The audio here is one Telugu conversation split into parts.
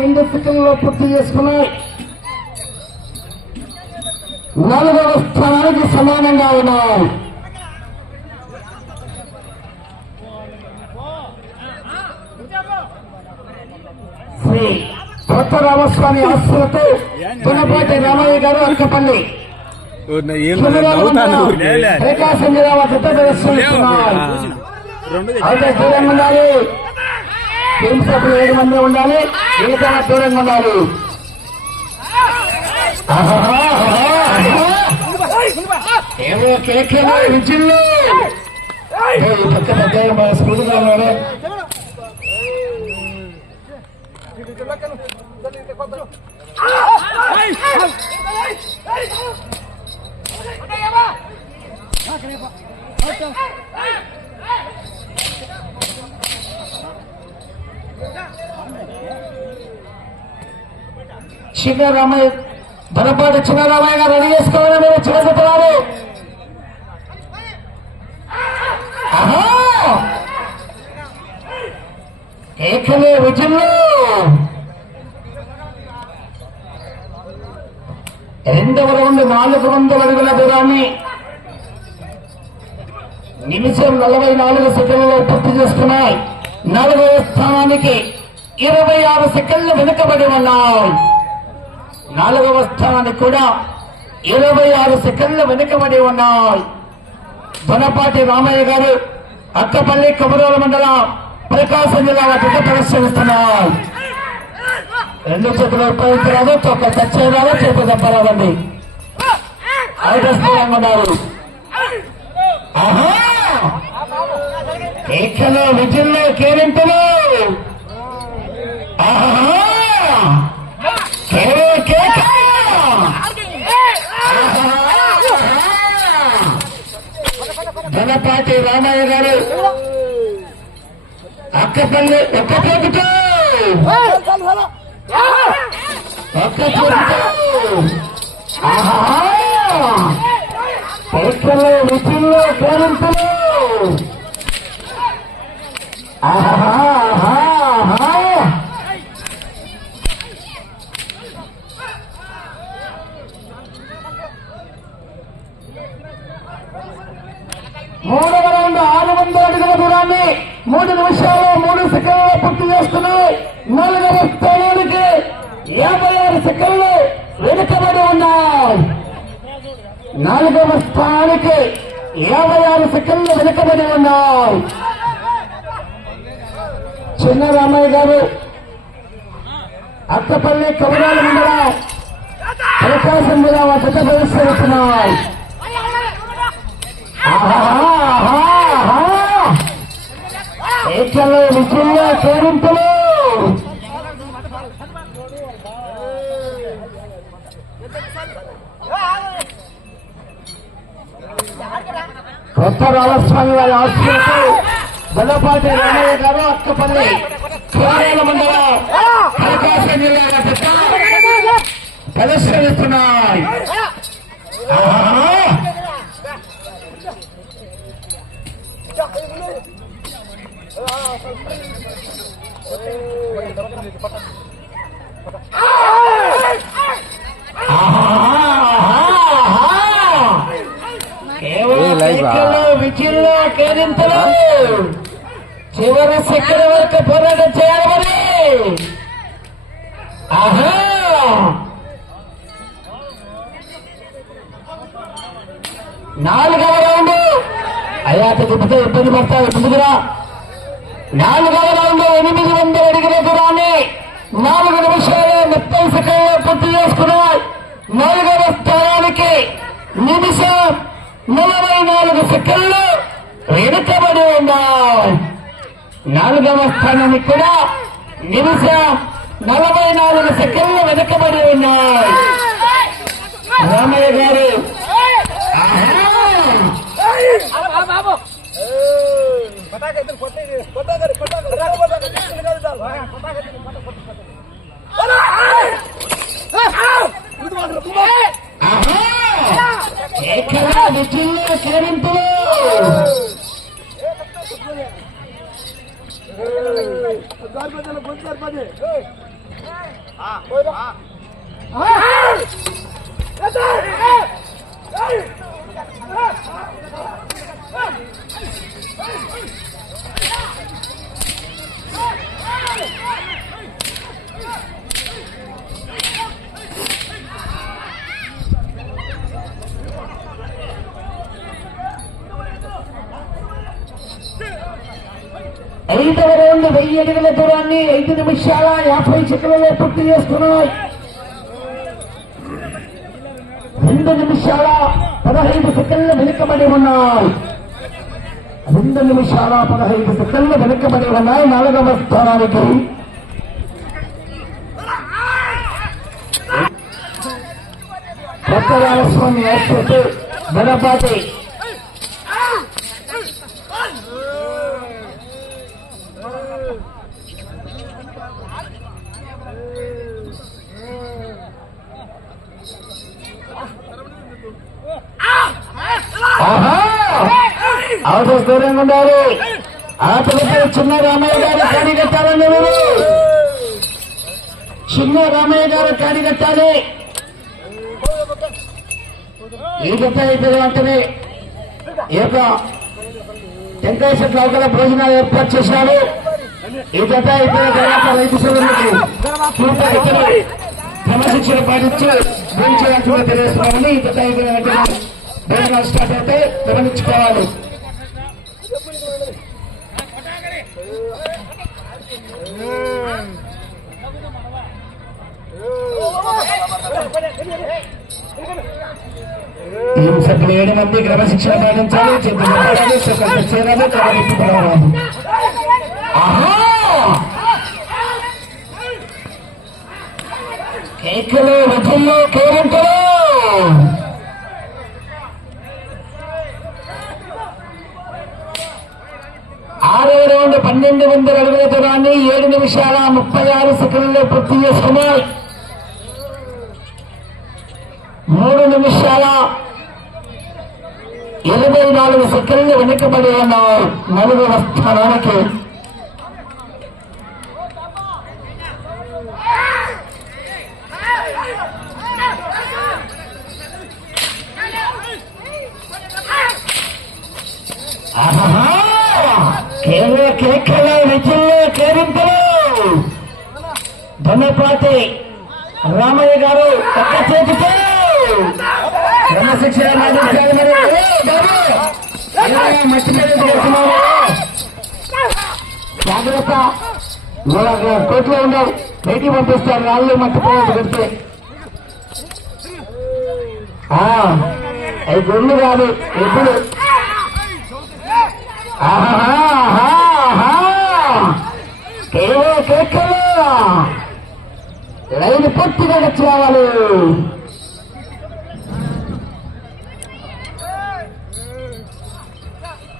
రెండు సెకండ్లో పూర్తి చేసుకున్నాయి. నాలుగవ స్థానానికి సమానంగా ఉన్నాయి. శ్రీ కొత్త రామస్వామి ఆస్తులతో పునపాటి రామయ్య గారు అక్కపల్లి. ప్రకాశం జిల్లా వద్ద ప్రదర్శిస్తున్నారు రెండు అయితే దూరంగా ఉండాలి టీం సభ్యులు ఏడు మంది ఉండాలి మిగతా దూరంగా ఉండాలి ఏమో ఆహాహా. ఏవో విజిల్లు ఏ, పక్క పెద్ద మన స్కూల్ ఉన్నాడు చిన్నరామయ్య ధనపాటి చిన్నరామయ్య గారు రెడీ చేసుకోవాలి మీరు చిన్నరారు ఏకమే విజులు రెండవ రౌండ్ నాలుగు వందల అడుగుల దూరాన్ని నిమిషం నలభై నాలుగు సెకండ్లలో పూర్తి చేసుకున్నాయి. నాలుగవ స్థానానికి ఇరవై ఆరు సెకండ్లు వెనుకబడి ఉన్నాం నాలుగవ స్థానానికి కూడా ఇరవై ఆరు సెకండ్లు వెనుకబడి ఉన్నాయి. బొనపాటి రామయ్య గారు అక్కపల్లి కొమరూరు మండలం ప్రకాశం జిల్లా వద్ద ప్రదర్శనిస్తున్నారు రెండు చేతులు ఉపయోగించరాదు తొక్క చచ్చేరాదు చేతులు తప్పరాదండి ఐదస్థానంగా ఉన్నారు. ఆహా! కేకలు విజుల్లో కేరింపులు ఆహా! ధనపాటి రామయ్య గారు. అక్కపల్లి ఒక్క పోటుతో ఒక్క పోటుతో ఆహా! కేకలు విజుల్లో కేరింపులు ఆహా ఆహా మూడవ రౌండ్ ఆరు వందల అడుగుల దూరాన్ని మూడు నిమిషాలు మూడు సెకండ్లు పూర్తి చేసుకున్నాయి నాలుగవ స్థానానికి యాభై ఆరు సెకండ్లు వెనుకబడి ఉన్నాయి నాలుగవ స్థానానికి యాభై ఆరు సెకండ్లు వెనుకబడి ఉన్నాయి చిన్న రామయ్య గారు అత్తపల్లి కమరాల మండలం ప్రకాశం మీద వసత ప్రదర్శిస్తున్నాయి ఏకలు విజుల్లో చేరింపులు. కొత్త రామస్వామి వారి ఆశీర్వాదం బల్లపాటి రామయ్య గారు అక్కపల్లి కోరేల మండలం ప్రకాశం జిల్లా ఆహా విచిల్లో కేరింతలు. చివరి సెకండ్ వరకు పోరాటం చేయాలి? మరి ఆహా! నాలుగవ రౌండ్. అయ్యా చెప్తే ఇబ్బంది పడతావు ముందుకురా. నాలుగవ రౌండ్ ఎనిమిది వందల అడిగిన దూరాన్ని నాలుగు నిమిషాలు ముప్పై సెకండ్లో పూర్తి చేసుకున్నాయి. నాలుగవ స్థానానికి నిమిషం నలభై నాలుగు సెకండ్లు వెనుకబడి ఉన్నాయి. నాలుగవ స్థానానికి కూడా నిమిష నలభై నాలుగు సెకండ్లు వెనుకబడి ఉన్నాయి. రామయ్య గారు. ఆహా! ఆహా! ఎక్కడ విజయంలో కేరింపులు ఐదవ రౌండ్ వెయ్యి అడుగుల దూరాన్ని ఐదు నిమిషాల యాభై సెకండ్లలో పూర్తి చేస్తున్నాయి. రెండు నిమిషాల పదహైదు సెకండ్లు వెనుకబడి ఉన్నాయి. రెండు నిమిషాల పదహైదు సెకండ్లు వెనుకబడి ఉన్నాయి నాలుగవ స్థానానికి. కొత్త రామస్వామి నేర్చుకుంటూ బెడపాటి దూరంగా ఉండాలి. ఆ చిన్న రామయ్య గారు కాడి చిన్న రామయ్య గారు కాడి కట్టాలి. ఈ గత అయిపోయిన వెంటనే ఈ యొక్క టెంకాయ చెట్ల అవతల భోజనాలు ఏర్పాటు చేశారు. ఈ గత అయిపోయిన తర్వాత రైతు సోదరులకు క్రమశిక్షణ పాటించి తెలియజేస్తున్నామని ఈ అయిపోయిన వెంటనే భోజనాలు స్టార్ట్ అయితే గమనించుకోవాలి. సభ్యులు ఏడు మంది క్రమశిక్షణ పాటించాలి చేరాలి కేకలు వధుల్లో ఆరో రౌండ్ పన్నెండు వందల అడుగుల దూరాన్ని ఏడు నిమిషాల ముప్పై ఆరు సెకండ్లో పూర్తి చేసుకున్నాయి మూడు నిమిషాల ఇరవై నాలుగు సెకండ్లు వెనుకబడి ఉన్న నలుగురు స్థానానికి కేరళ కేవల కేకల విజయ కేరింతలు. ధనపాటి రామయ్య గారు ఒక్క చేతితో క్రమశిక్షణ పాటించాలి మరి ఏ బాబు! ఏమయ్యా మట్టి మీద చేస్తున్నావు? జాగ్రత్త కోర్టులో ఉండవు బయటికి పంపిస్తారు రాళ్ళు మట్టిపోయి పెడితే ఆ, అవి గొర్రెలు కాదు ఎప్పుడు ఆహాహాహా! లైన్ పూర్తిగా వచ్చి రావాలి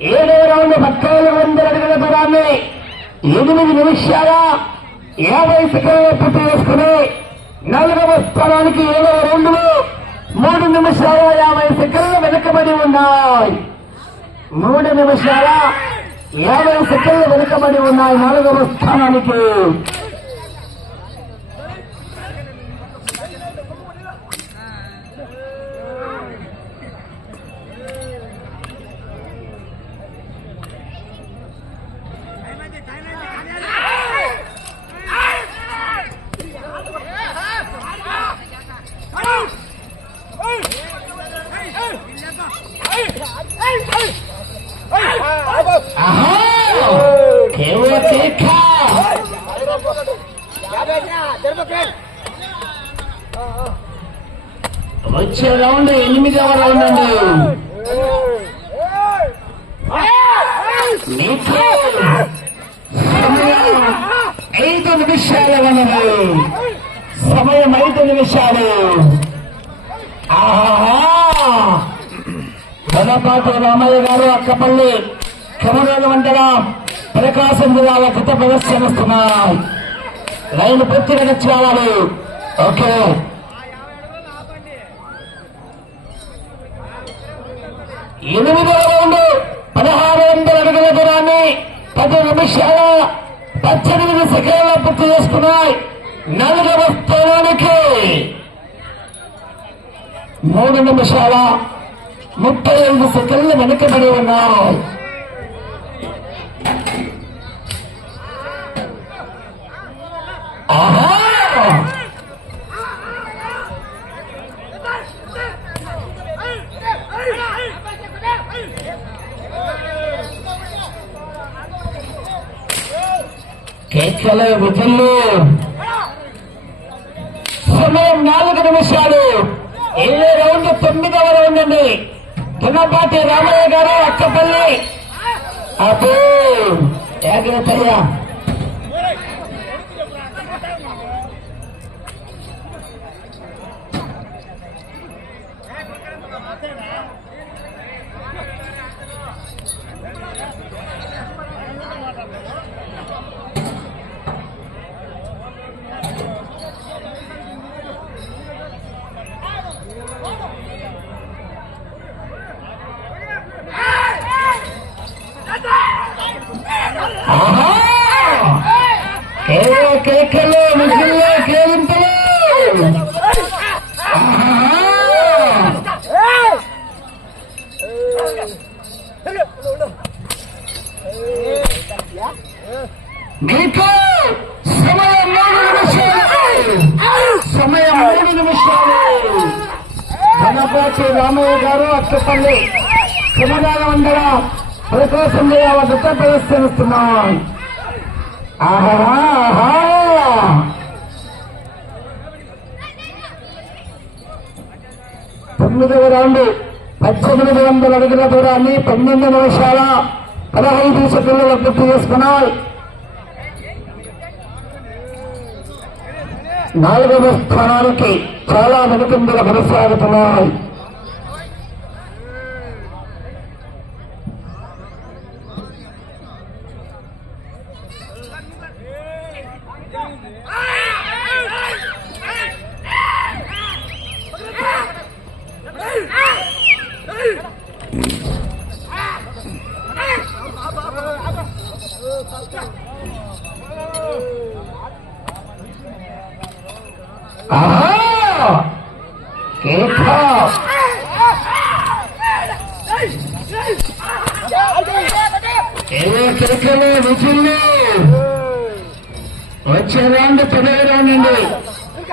ఏడవ రౌండ్ పద్నాలుగు వందల అడుగుల పదాన్ని ఎనిమిది నిమిషాల యాభై సెకండ్లు పూర్తి చేసుకుని నాలుగవ స్థానానికి ఏదో రౌండ్లు మూడు నిమిషాల యాభై సెకండ్లు వెనుకబడి ఉన్నాయి. మూడు నిమిషాల యాభై సెకండ్లు వెనుకబడి ఉన్నాయి నాలుగవ స్థానానికి. వచ్చే రౌండ్ ఎనిమిదవ రౌండ్ అండి సమయం ఐదు నిమిషాల ఉన్నది సమయం ఐదు నిమిషాలు. ఆహా రామయ్య గారు అక్కపల్లి కమరాలు మండలం ప్రకాశం జిల్లాల కొత్త ప్రదర్శనిస్తున్నాయి లైన్ పూర్తిగా తెచ్చుకోవాలి ఓకే. విషయాల పద్దెనిమిది సెకండ్ల పూర్తి చేసుకున్నాయి. నలుగవ స్థానానికి మూడు నిమిషాల ముప్పై ఐదు సెకండ్లు వెనుకబడి ఉన్నాయి ఎక్కలే విధులు సమయం నాలుగు నిమిషాలు. ఏళ్ళే రౌండ్ తొమ్మిదవ రౌండ్ అండి తున్నపాటి రామయ్య గారు అక్కపల్లి. అబ్బో జాగ్రత్త వాళ్ళు కుమదాల మండల ప్రకాశం జిల్లా వద్ద ప్రదర్శనిస్తున్నాం. ఆహా ఆహా. తొమ్మిదవ రౌండ్. పద్దెనిమిది వందల అడుగుల దూరాన్ని పన్నెండు నిమిషాల పదహైదు సెకండ్లలో పూర్తి చేసుకున్నారు నాలుగవ స్థానానికి చాలా వెనుకందులు కొనసాగుతున్నాయి వచ్చే రాండి పదవి రౌండ్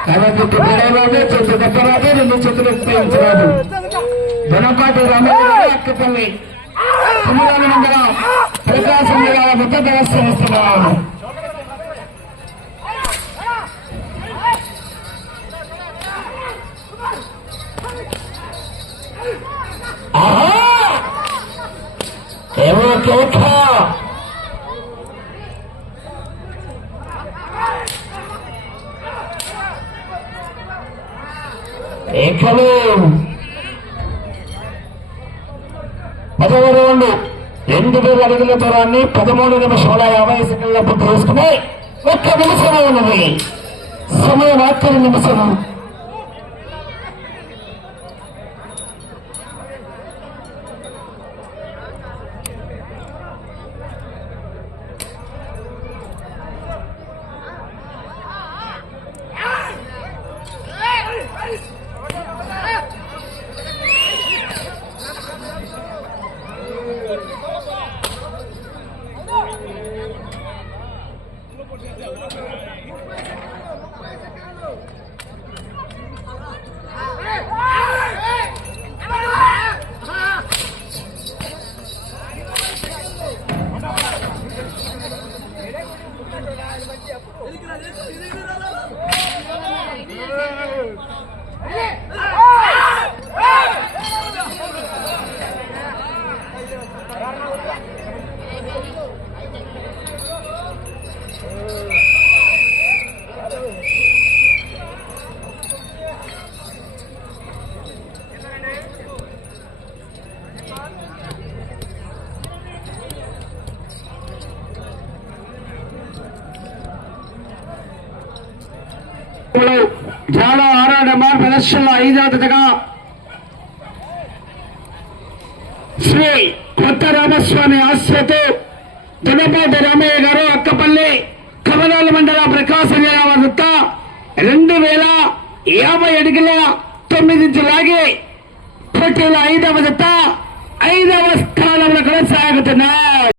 కాబట్టి పిల్లవాడు చెట్టు తప్పరాదు రెండు చేతులు ఉపయోగించరాదు. దొనపాటి రామయ్య అక్కపల్లి కుమరాల మండలం ప్రకాశం జిల్లా ముద్ద ప్రదర్శనిస్తున్నాము ఆహా! ఏమో కేకలు పదవ రౌండ్. ఎనిమిది వేల అడుగుల దూరాన్ని పదమూడు నిమిషాల యాభై సెకండ్ల పూర్తి చేసుకుని ఒక్క నిమిషమే ఉన్నది. సమయం ఆఖరి నిమిషం ele vai ele vai ele vai ele ele vai ele జాడ ఆరాడమార్ ప్రదర్శనలో ఐదాతగా శ్రీ కొత్త రామస్వామి ఆశ్రతో దున్నపాటి రామయ్య గారు అక్కపల్లి కమలాల మండల ప్రకాశం జిల్లా వద్ద రెండు వేల యాభై అడుగుల తొమ్మిది లాగి పోటీలో ఐదవ జత ఐదవ స్థానంలో కొనసాగుతున్నాయి